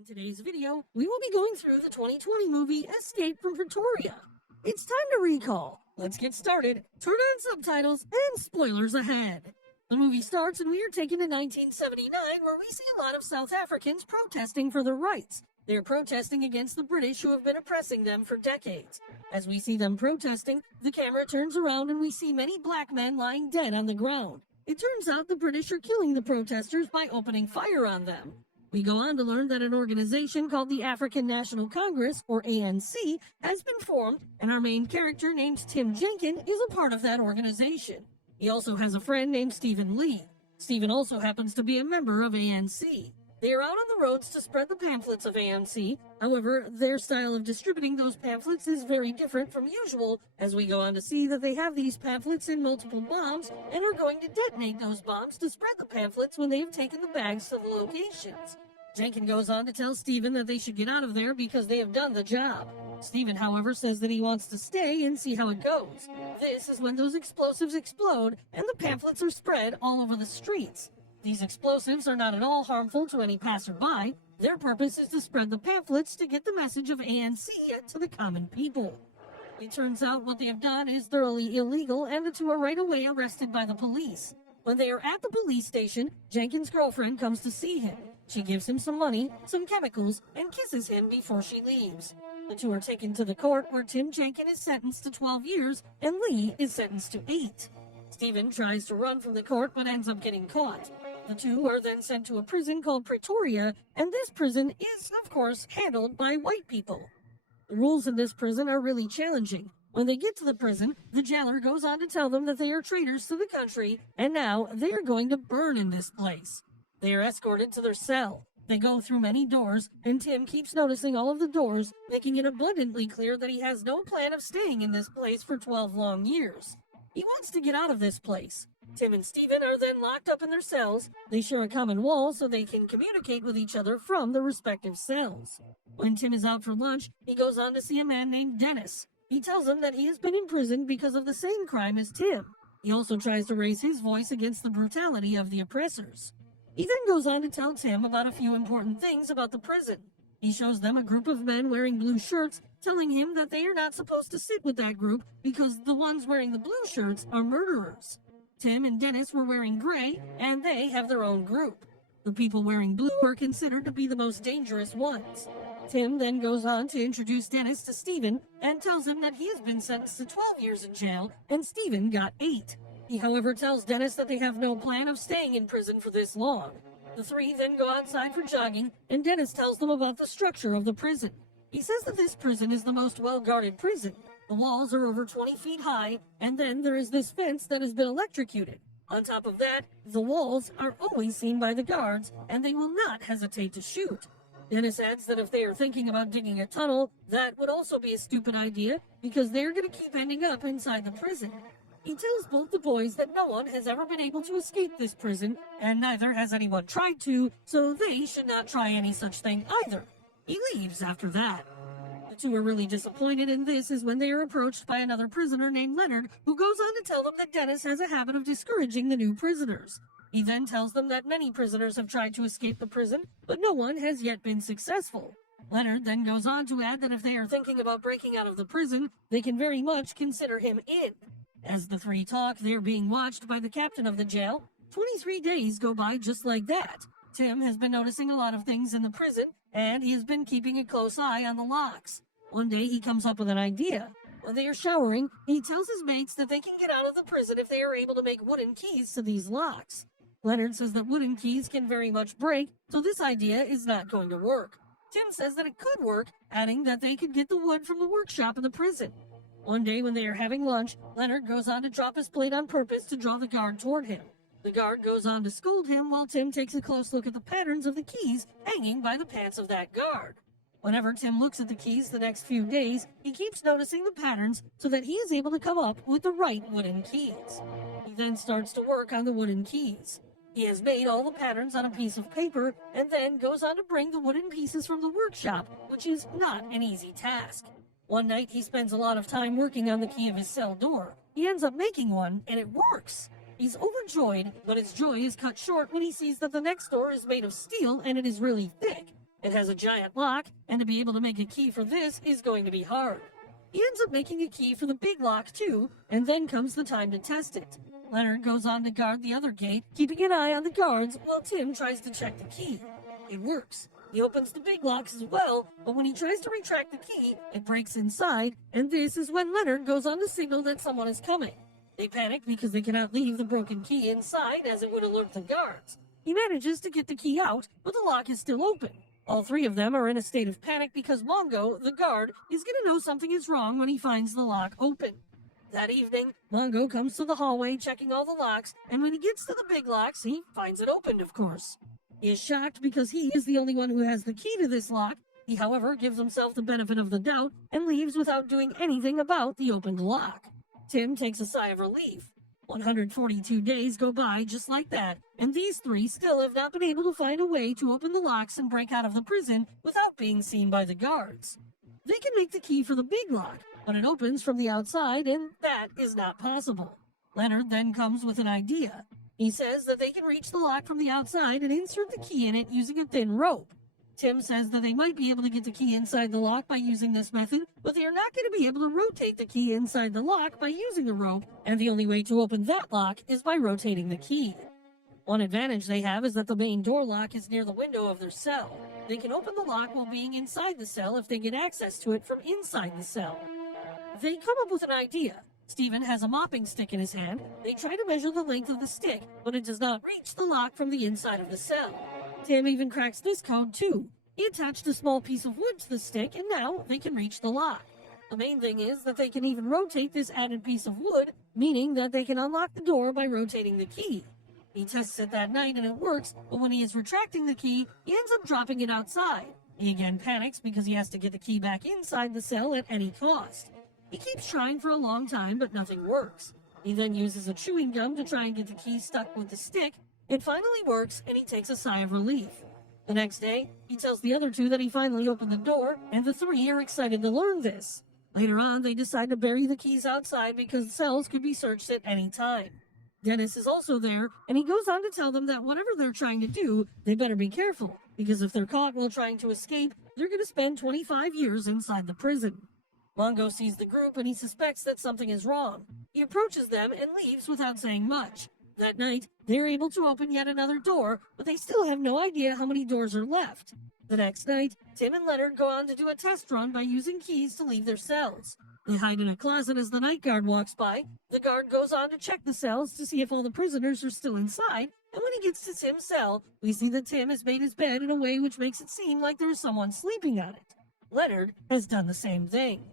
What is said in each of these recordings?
In today's video, we will be going through the 2020 movie Escape from Pretoria. It's time to recall. Let's get started, turn on subtitles, and spoilers ahead. The movie starts and we are taken to 1979 where we see a lot of South Africans protesting for their rights. They're protesting against the British who have been oppressing them for decades. As we see them protesting, the camera turns around and we see many black men lying dead on the ground. It turns out the British are killing the protesters by opening fire on them. We go on to learn that an organization called the African National Congress, or ANC, has been formed, and our main character named Tim Jenkins is a part of that organization. He also has a friend named Stephen Lee. Stephen also happens to be a member of ANC. They are out on the roads to spread the pamphlets of ANC. However, their style of distributing those pamphlets is very different from usual, as we go on to see that they have these pamphlets in multiple bombs and are going to detonate those bombs to spread the pamphlets when they have taken the bags to the locations. Jenkins goes on to tell Stephen that they should get out of there because they have done the job. Stephen, however, says that he wants to stay and see how it goes. This is when those explosives explode and the pamphlets are spread all over the streets. These explosives are not at all harmful to any passerby. Their purpose is to spread the pamphlets to get the message of ANC to the common people. It turns out what they have done is thoroughly illegal and the two are right away arrested by the police. When they are at the police station, Jenkins' girlfriend comes to see him. She gives him some money, some chemicals, and kisses him before she leaves. The two are taken to the court where Tim Jenkins is sentenced to 12 years and Lee is sentenced to 8. Stephen tries to run from the court but ends up getting caught. The two are then sent to a prison called Pretoria, and this prison is, of course, handled by white people. The rules in this prison are really challenging. When they get to the prison, the jailer goes on to tell them that they are traitors to the country, and now they are going to burn in this place. They are escorted to their cell. They go through many doors, and Tim keeps noticing all of the doors, making it abundantly clear that he has no plan of staying in this place for 12 long years. He wants to get out of this place. Tim and Stephen are then locked up in their cells. They share a common wall so they can communicate with each other from their respective cells. When Tim is out for lunch, he goes on to see a man named Dennis. He tells him that he has been imprisoned because of the same crime as Tim. He also tries to raise his voice against the brutality of the oppressors. He then goes on to tell Tim about a few important things about the prison. He shows them a group of men wearing blue shirts, telling him that they are not supposed to sit with that group because the ones wearing the blue shirts are murderers. Tim and Dennis were wearing gray, and they have their own group. The people wearing blue are considered to be the most dangerous ones. Tim then goes on to introduce Dennis to Stephen and tells him that he has been sentenced to 12 years in jail and Stephen got 8. He, however, tells Dennis that they have no plan of staying in prison for this long. The three then go outside for jogging, and Dennis tells them about the structure of the prison. He says that this prison is the most well-guarded prison. The walls are over 20 feet high, and then there is this fence that has been electrocuted. On top of that, the walls are always seen by the guards, and they will not hesitate to shoot. Dennis adds that if they are thinking about digging a tunnel, that would also be a stupid idea, because they're going to keep ending up inside the prison. He tells both the boys that no one has ever been able to escape this prison, and neither has anyone tried to, so they should not try any such thing either. He leaves after that. The two are really disappointed, and this is when they are approached by another prisoner named Leonard, who goes on to tell them that Dennis has a habit of discouraging the new prisoners. He then tells them that many prisoners have tried to escape the prison, but no one has yet been successful. Leonard then goes on to add that if they are thinking about breaking out of the prison, they can very much consider him in. As the three talk, they are being watched by the captain of the jail. 23 days go by just like that. Tim has been noticing a lot of things in the prison, and he has been keeping a close eye on the locks. One day he comes up with an idea. When they are showering, he tells his mates that they can get out of the prison if they are able to make wooden keys to these locks. Leonard says that wooden keys can very much break, so this idea is not going to work. Tim says that it could work, adding that they could get the wood from the workshop in the prison. One day when they are having lunch, Leonard goes on to drop his plate on purpose to draw the guard toward him. The guard goes on to scold him while Tim takes a close look at the patterns of the keys hanging by the pants of that guard. Whenever Tim looks at the keys the next few days, he keeps noticing the patterns so that he is able to come up with the right wooden keys. He then starts to work on the wooden keys. He has made all the patterns on a piece of paper and then goes on to bring the wooden pieces from the workshop, which is not an easy task. One night he spends a lot of time working on the key of his cell door. He ends up making one, and it works. He's overjoyed, but his joy is cut short when he sees that the next door is made of steel and it is really thick. It has a giant lock, and to be able to make a key for this is going to be hard. He ends up making a key for the big lock too, and then comes the time to test it. Leonard goes on to guard the other gate, keeping an eye on the guards while Tim tries to check the key. It works. He opens the big locks as well, but when he tries to retract the key, it breaks inside, and this is when Leonard goes on to signal that someone is coming. They panic because they cannot leave the broken key inside as it would alert the guards. He manages to get the key out, but the lock is still open. All three of them are in a state of panic because Mongo, the guard, is going to know something is wrong when he finds the lock open. That evening, Mongo comes to the hallway checking all the locks, and when he gets to the big locks, he finds it opened, of course. He is shocked because he is the only one who has the key to this lock. He, however, gives himself the benefit of the doubt and leaves without doing anything about the opened lock. Tim takes a sigh of relief. 142 days go by just like that, and these three still have not been able to find a way to open the locks and break out of the prison without being seen by the guards. They can make the key for the big lock, but it opens from the outside, and that is not possible. Leonard then comes with an idea. He says that they can reach the lock from the outside and insert the key in it using a thin rope. Tim says that they might be able to get the key inside the lock by using this method, but they are not going to be able to rotate the key inside the lock by using a rope, and the only way to open that lock is by rotating the key. One advantage they have is that the main door lock is near the window of their cell. They can open the lock while being inside the cell if they get access to it from inside the cell. They come up with an idea. Stephen has a mopping stick in his hand. They try to measure the length of the stick, but it does not reach the lock from the inside of the cell. Tim even cracks this code too. He attached a small piece of wood to the stick, and now they can reach the lock. The main thing is that they can even rotate this added piece of wood, meaning that they can unlock the door by rotating the key. He tests it that night and it works, but when he is retracting the key, he ends up dropping it outside. He again panics because he has to get the key back inside the cell at any cost. He keeps trying for a long time, but nothing works. He then uses a chewing gum to try and get the key stuck with the stick. It finally works, and he takes a sigh of relief. The next day, he tells the other two that he finally opened the door, and the three are excited to learn this. Later on, they decide to bury the keys outside because the cells could be searched at any time. Dennis is also there, and he goes on to tell them that whatever they're trying to do, they better be careful, because if they're caught while trying to escape, they're going to spend 25 years inside the prison. Mongo sees the group and he suspects that something is wrong. He approaches them and leaves without saying much. That night, they're able to open yet another door, but they still have no idea how many doors are left. The next night, Tim and Leonard go on to do a test run by using keys to leave their cells. They hide in a closet as the night guard walks by. The guard goes on to check the cells to see if all the prisoners are still inside, and when he gets to Tim's cell, we see that Tim has made his bed in a way which makes it seem like there is someone sleeping on it. Leonard has done the same thing.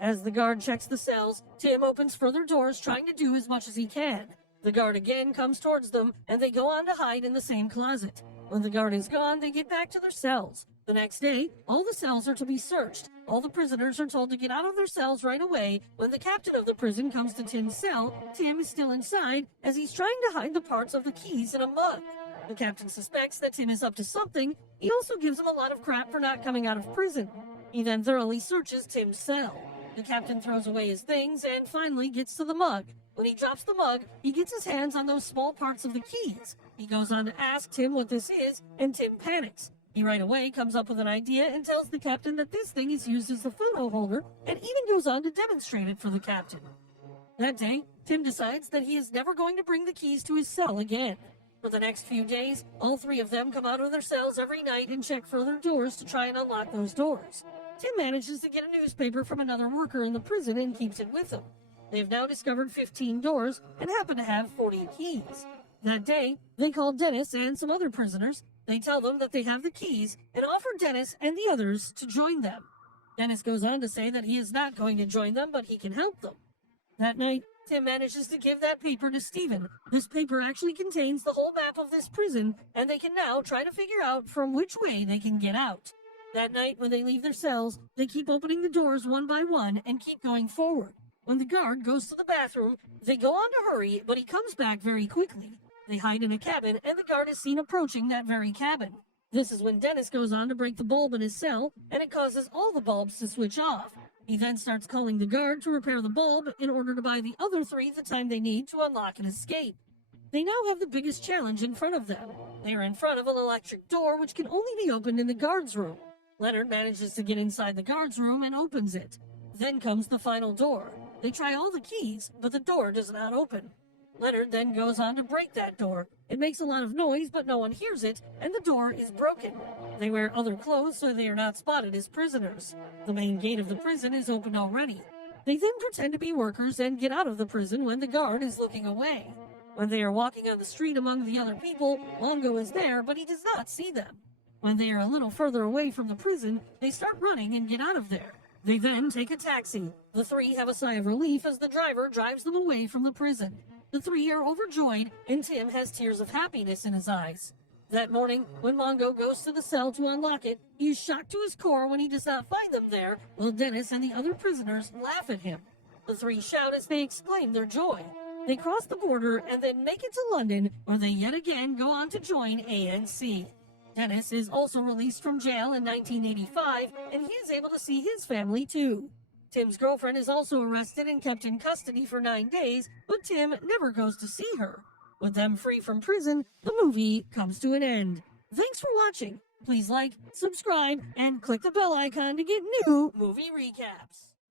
As the guard checks the cells, Tim opens further doors trying to do as much as he can. The guard again comes towards them, and they go on to hide in the same closet. When the guard is gone, they get back to their cells. The next day, all the cells are to be searched. All the prisoners are told to get out of their cells right away. When the captain of the prison comes to Tim's cell, Tim is still inside as he's trying to hide the parts of the keys in a mug. The captain suspects that Tim is up to something. He also gives him a lot of crap for not coming out of prison. He then thoroughly searches Tim's cell. The captain throws away his things and finally gets to the mug. When he drops the mug, he gets his hands on those small parts of the keys. He goes on to ask Tim what this is, and Tim panics. He right away comes up with an idea and tells the captain that this thing is used as a photo holder, and even goes on to demonstrate it for the captain. That day, Tim decides that he is never going to bring the keys to his cell again. For the next few days, all three of them come out of their cells every night and check further doors to try and unlock those doors. Tim manages to get a newspaper from another worker in the prison and keeps it with him. They have now discovered 15 doors and happen to have 40 keys. That day, they call Dennis and some other prisoners. They tell them that they have the keys and offer Dennis and the others to join them. Dennis goes on to say that he is not going to join them, but he can help them. That night, Tim manages to give that paper to Stephen. This paper actually contains the whole map of this prison, and they can now try to figure out from which way they can get out. That night, when they leave their cells, they keep opening the doors one by one and keep going forward. When the guard goes to the bathroom, they go on to hurry, but he comes back very quickly. They hide in a cabin, and the guard is seen approaching that very cabin. This is when Dennis goes on to break the bulb in his cell, and it causes all the bulbs to switch off. He then starts calling the guard to repair the bulb in order to buy the other three the time they need to unlock and escape. They now have the biggest challenge in front of them. They are in front of an electric door which can only be opened in the guard's room. Leonard manages to get inside the guard's room and opens it. Then comes the final door. They try all the keys, but the door does not open. Leonard then goes on to break that door. It makes a lot of noise, but no one hears it, and the door is broken. They wear other clothes so they are not spotted as prisoners. The main gate of the prison is open already. They then pretend to be workers and get out of the prison when the guard is looking away. When they are walking on the street among the other people, Longo is there, but he does not see them. When they are a little further away from the prison, they start running and get out of there. They then take a taxi. The three have a sigh of relief as the driver drives them away from the prison. The three are overjoyed, and Tim has tears of happiness in his eyes. That morning, when Mongo goes to the cell to unlock it, he is shocked to his core when he does not find them there, while Dennis and the other prisoners laugh at him. The three shout as they exclaim their joy. They cross the border and then make it to London, where they yet again go on to join ANC. Dennis is also released from jail in 1985, and he is able to see his family too. Tim's girlfriend is also arrested and kept in custody for 9 days, but Tim never goes to see her. With them free from prison, the movie comes to an end. Thanks for watching. Please like, subscribe, and click the bell icon to get new movie recaps.